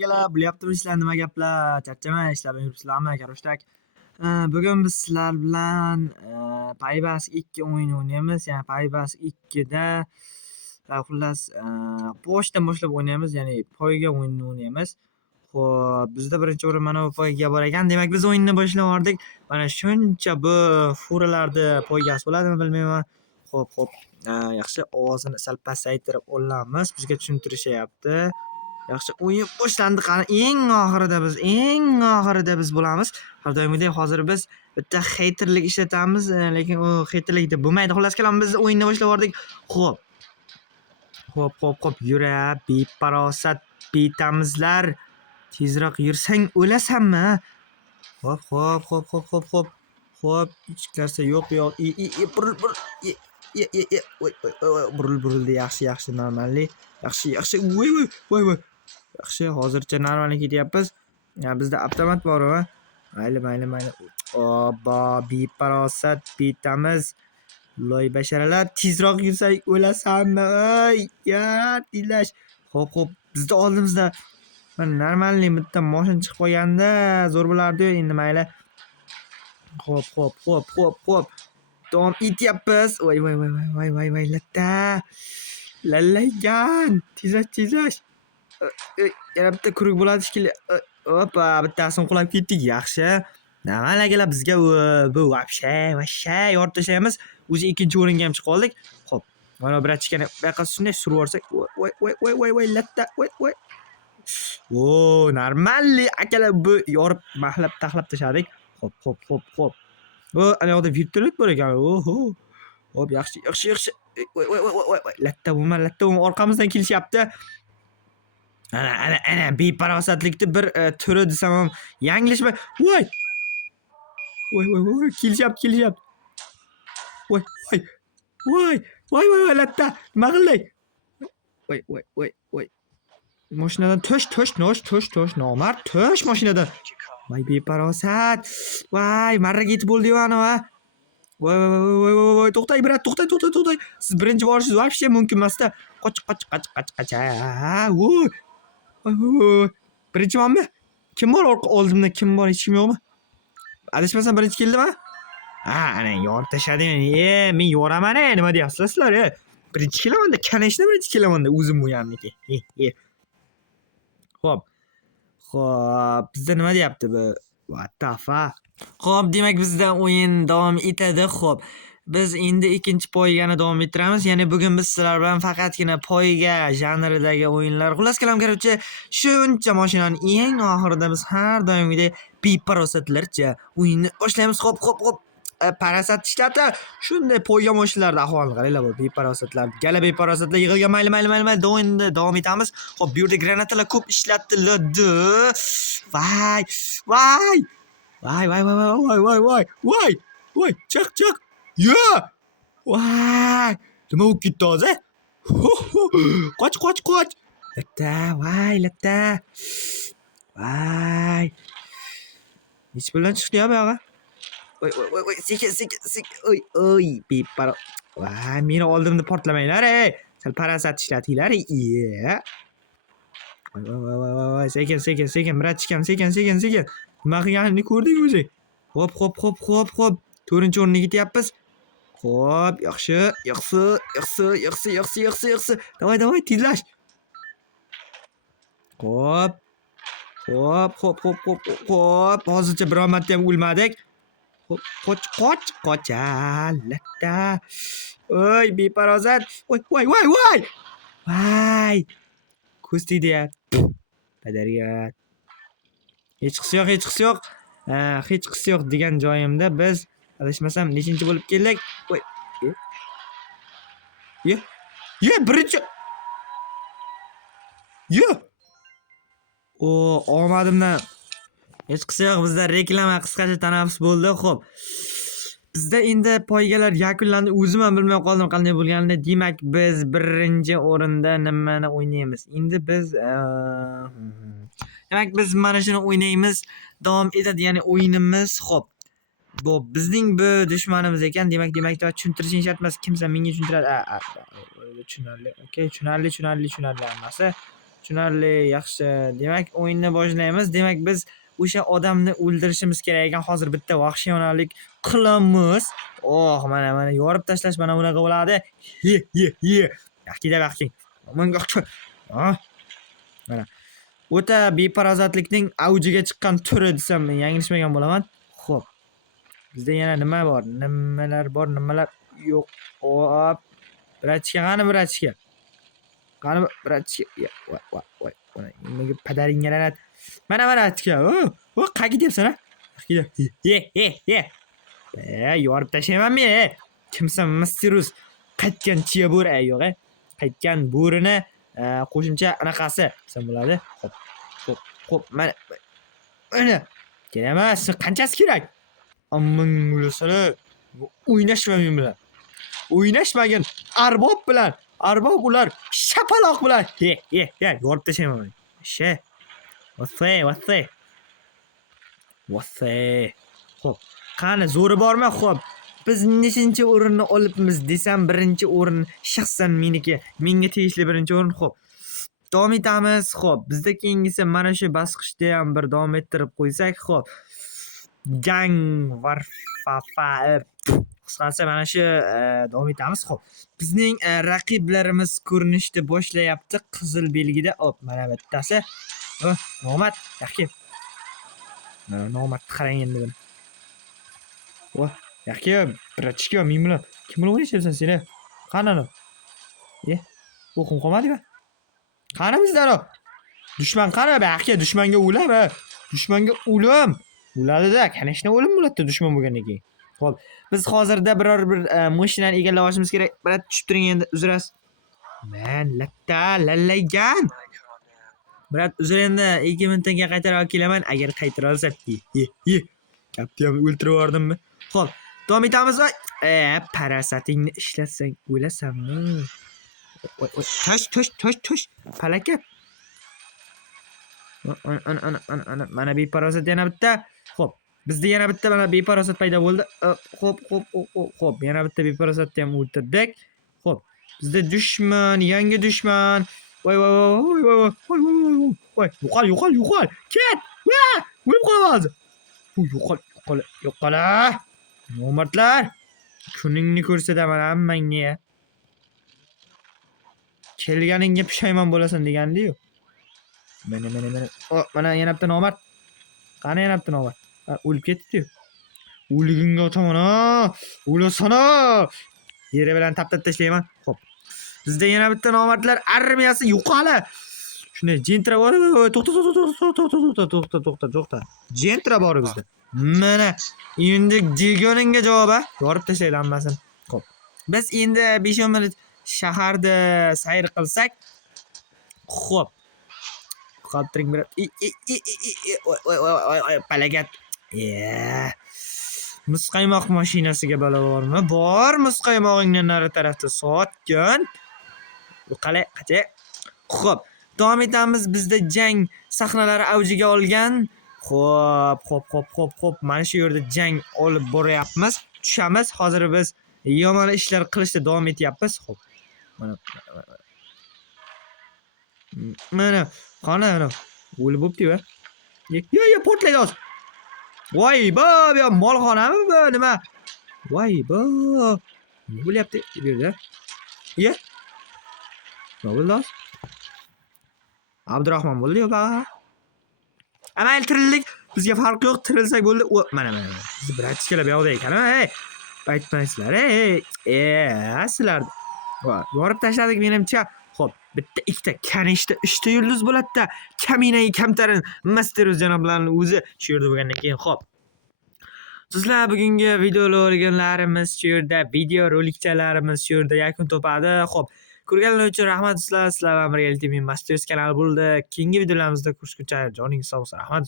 Akalar, bilyaptimizlar nima gaplar? Charchamay ishlab yuribsizlarmi, karoshtak? Bugun biz sizlar bilan Paybas 2 o'yini o'ynaymiz. Ya'ni Paybas 2 da xullas boshdan boshlab o'ynaymiz, ya'ni poyga o'yinini o'ynaymiz. Xo'p, bizda birinchi o'rin mana bu poyga bor ekan. Demak, biz o'yinni boshlavordik. Mana shuncha bu furalarni poygasi bo'ladimi bilmayman. Xo'p. Yaxshi, ovozini sal pasaytirib olamiz. Bizga tushuntirishyapti. Yaxshi, o'yin boshlandi. Qani eng oxirida biz bo'lamiz. Har doimgidek hozir biz bitta xeyterlik ishlatamiz, lekin u xeyterlik deb bo'lmaydi. Xullas kalom, biz o'yinni boshlavordik. Xo'p. Yura, beparosat bitamizlar. Tezroq yursang o'lasanmi? Xo'p. Hech narsa yo'q. Burildi. Yaxshi, normalli. Yaxshi. Voy. Yaxshi, hozircha normalni ketyapmiz. Bizda avtomat bor-ku. Mayli. Obbo, beparosat bitamiz. Loy basharalar, tezroq yursak o'lasanmi? Tilash. Xo'p. Bizda oldimizda normalni bitta mashina chiqib qolganda zo'r bo'lardi. Endi mayli. Xo'p. Davom etyapmiz. Voy, latta. Lallagan. Tezlash. Yana bitta kuruk bo'ladi shekilli. Hoppa, bittasini qulab ketdik. Yaxshi. Nimalar bizga bu vashshay yorib tashlaymiz. O'zi ikkinchi o'ringa ham chiqib qoldik. Xo'p. Mana birachkani bu yoqqa shunday surib yuborsak. Voy, latta. Voy. Normalli akalar, bu yorib mahlab taxlab tashladik. Xo'p. Bu ana yoqda vertolyot bor ekan. Oho. Xo'p, yaxshi. Voy. Latta bo'lma, orqamizdan kelishyapti. Ana beparosatlikni bir turi desam ham yanglishmay. Voy. Kelishyapti. Voy, latta. Nima qildik? Voy. Mashinadan tush, nomard, tush mashinadan. Voy, beparosat. Voy, marraga yetib bo'ldi-yu ana. Voy, to'xtay, brat, to'xtay. Siz birinchi borishingiz вообще mumkin emas-da. Qoch. Voy. Birinchimanmi? Kim bor oldimda? Kim bor? Hech kim yo'qmi? Adashmasam birinchi keldimi? Ana yorib tashlading. Men yoraman, nima deyapsizlar sizlar? Birinchi kelaman-da, kanashda birinchi kelaman-da, o'zim bo'yamniki. Xo'p. Bizda nima deyapti bu? What the fuck? Xo'p, demak bizda o'yin davom etadi. Xo'p. Biz endi ikkinchi poygani davom ettiramiz. Ya'ni bugun biz sizlar bilan faqatgina poyga janridagi o'yinlar. Xullas kalom, короче, shuncha mashinani eng oxirida biz har doimgidek beparosatlarcha o'yinni boshlaymiz. Xo'p. Parasat ishlatib, shunday poyga mashinalarda ahvolni qaranglar, bu beparosatlar. Gala beparosatlar yig'ilgan. Mayli, davom etamiz. Xo'p, bu yerda granatalar ko'p ishlatiladi. Voy, chiq. Yo! Voy! Nima bo'lib ketdi hozir? Qoch. Latta. Voy. Hech bilan chiqdi-ya bu yo'g'a. Voy, sekin. Oy, beparo. Voy, meni oldimda portlamanglar, Sal parasat ishlatinglar. Voy, sekin, bratchikam, sekin. Nima qilganini ko'rding o'zi? Xo'p. 4-o'ringa ketyapmiz. Xo'p, yaxshi. Davay, tezlash. Xo'p. Hozircha biror marta ham o'lmadik. Xo'p, qoch. Latta. Oy, beparosat. Voy. Ko'z tegdi-ya. Padariyat. Hech qisi yo'q. Hech qisi yo'q degan joyimda biz adashmasam nechinchi bo'lib keldik? Voy. Birinchi. Omadimdan. Hech qisi yo'q, bizda reklama qisqacha tanaffus bo'ldi. Xo'p. Bizda endi poygalar yakunlandi. O'zim ham bilmay qoldim qanday bo'lganini. Demak, biz birinchi o'rinda nimani o'ynaymiz? Endi biz demak, biz mana shuni o'ynaymiz. Davom etadi, ya'ni o'yinimiz. Xo'p. Bu bizning bu dushmanimiz ekan. Demak, tushuntirishing shart emas. Kimsa menga tushuntiradi. Tushunarli. Okay, tushunarli hammasi. Tushunarli, yaxshi. Demak, o'yinni boshlaymiz. Demak, biz o'sha odamni o'ldirishimiz kerak ekan. Hozir bitta vahshiyonalik qilamiz. Oh, mana yorib tashlash mana bunaqa bo'ladi. Ye. Yaxkida yaxking. Menga ah, mana. O'ta beparazotlikning avjiga chiqqan turi desam men yanglishmagan bo'laman. Xo'p. Bizda yana nima bor? Nimalar bor, nimalar yo'q. Hop. Brachka qani brachka? Qani brachka? Voy. Nimaga padaringga lanat. Mana brachka. O, qayga deyapsan ha? Ye. Yorib tashlayman men. Kimsan Masterus? Qaytgan chiya bo'ri yo'q, Qaytgan bo'rini qo'shimcha anaqasi desam bo'ladi. Xo'p, mana kerak. Qanchasi kerak? Ammang o'lasana. O'ynashma men bilan. O'ynashmagin arbob bilan. Arbob ular shapaloq bilan. Ye. Yorib tashlayman. She. Vossay. Xo'p, qani zo'ri bormi? Xo'p. Biz nechinchi o'rinni olibmiz desam, birinchi o'rin shaxsan meniki. Menga tegishli birinchi o'rin. Xo'p. Davom etamiz. Xo'p, bizda keyingisi mana shu bosqichda ham bir davom ettirib qo'ysak, xo'p. Gang Warfafa qisqasi mana shu davom etamiz. Xo'p. Bizning raqiblarimiz ko'rinishni boshlayapti. Qizil belgida. Hop, mana bittasi. Nomard, yaxki. Mana nomard qarang endi buni. Voh, yaxki, brachka, men bilan kim bilan o'ynashyapsan sen? Qani? O'qim qolmadimi? Qani bizlar? Dushman qani? Yaxki, dushmanga o'lami? Dushmanga o'lim. O'ladi-da, kanashna o'lim bo'ladi dushman bo'lgandan keyin. Xo'p, biz hozirda biror bir mashinani egallab olishimiz kerak. Birat tushib turing endi, uzrasiz. Men latta lallaygan. Birat uzr endi 2 minutga qaytarib olib kelaman agar qaytara olsam. Kapni ham o'ltirib yubordimmi? Xo'p, davom etamizmi? Parasatingni ishlasang o'lasanmi? Tosh. Palaka. Ana mana beparosat yana bitta. Xo'p, bizda yana bitta mana beparosat paydo bo'ldi. Xo'p, yana bitta beparosatni ham o'ltirdik. Xo'p, bizda dushman, yangi dushman. Voy. Yo'qol. Ket. O'lib qolamiz. Yo'qola. Nomardlar. Kuningni ko'rsataman hammangni. Kelganingga pushaymon bo'lasan degandi-yu. Mana. Mana yana bitta nomard. Qani yana bitta nomard? O'lib ketdi-yu. O'ligingga otaman ha. O'lasana. Yeri bilan tap-tap tashlayman. Xo'p. Bizda yana bitta nomardlar armiyasi yo'qoli. Shunday jentra bor. To'xta. Jentra bor bizda. Mana endi deganingga javob yorib tashlaydi hammasini. Xo'p. Biz endi 5 minut shaharda sayr qilsak. Xo'p. Qoltiring bir. Palagat. Muzqaymoq mashinasiga balo bormi? Bor, muzqaymog'ingni nari tarafda sotgan. Qalay, qacha. Xo'p, davom etamiz. Bizda jang sahnalari avjiga olgan. Xo'p. Mana shu yerda jang olib boryapmiz. Tushamiz. Hozir biz yomon ishlar qilishda davom etyapmiz. Xo'p. Mana qani o'lib bo'pti-ku. Yo, portlaydi hozir. Voy, bu molxonami bu? Nima? Voy, bu. Nima bo'lyapti bu yerda? Nima bo'ldi? Abdurahmon bo'ldi-yu ba. Amal tirildik. Bizga farq yo'q, tirilsak bo'ldi. Mana. Biz brachkalar bu yoqda ekan, hey. Aytmaysizlar, sizlar. Yorib tashladik menimcha. Xo'p, bitta, ikkita, kanishta, 3 ta yulduz bo'ladi-da. Kaminayi kamtarin Masterus janoblarning o'zi shu yerda bo'lgandan keyin, xo'p. Sizlar bugungi videolar o'rganlarimiz shu yerda, video rolikchalarimiz shu yerda yakun topadi. Xo'p, ko'rganlar uchun rahmat sizlar. Sizlar bilan birgalikda men Masterus kanali bo'ldi. Keyingi videolarimizda ko'rishguncha joningiz sog' bo'lsin. Rahmat.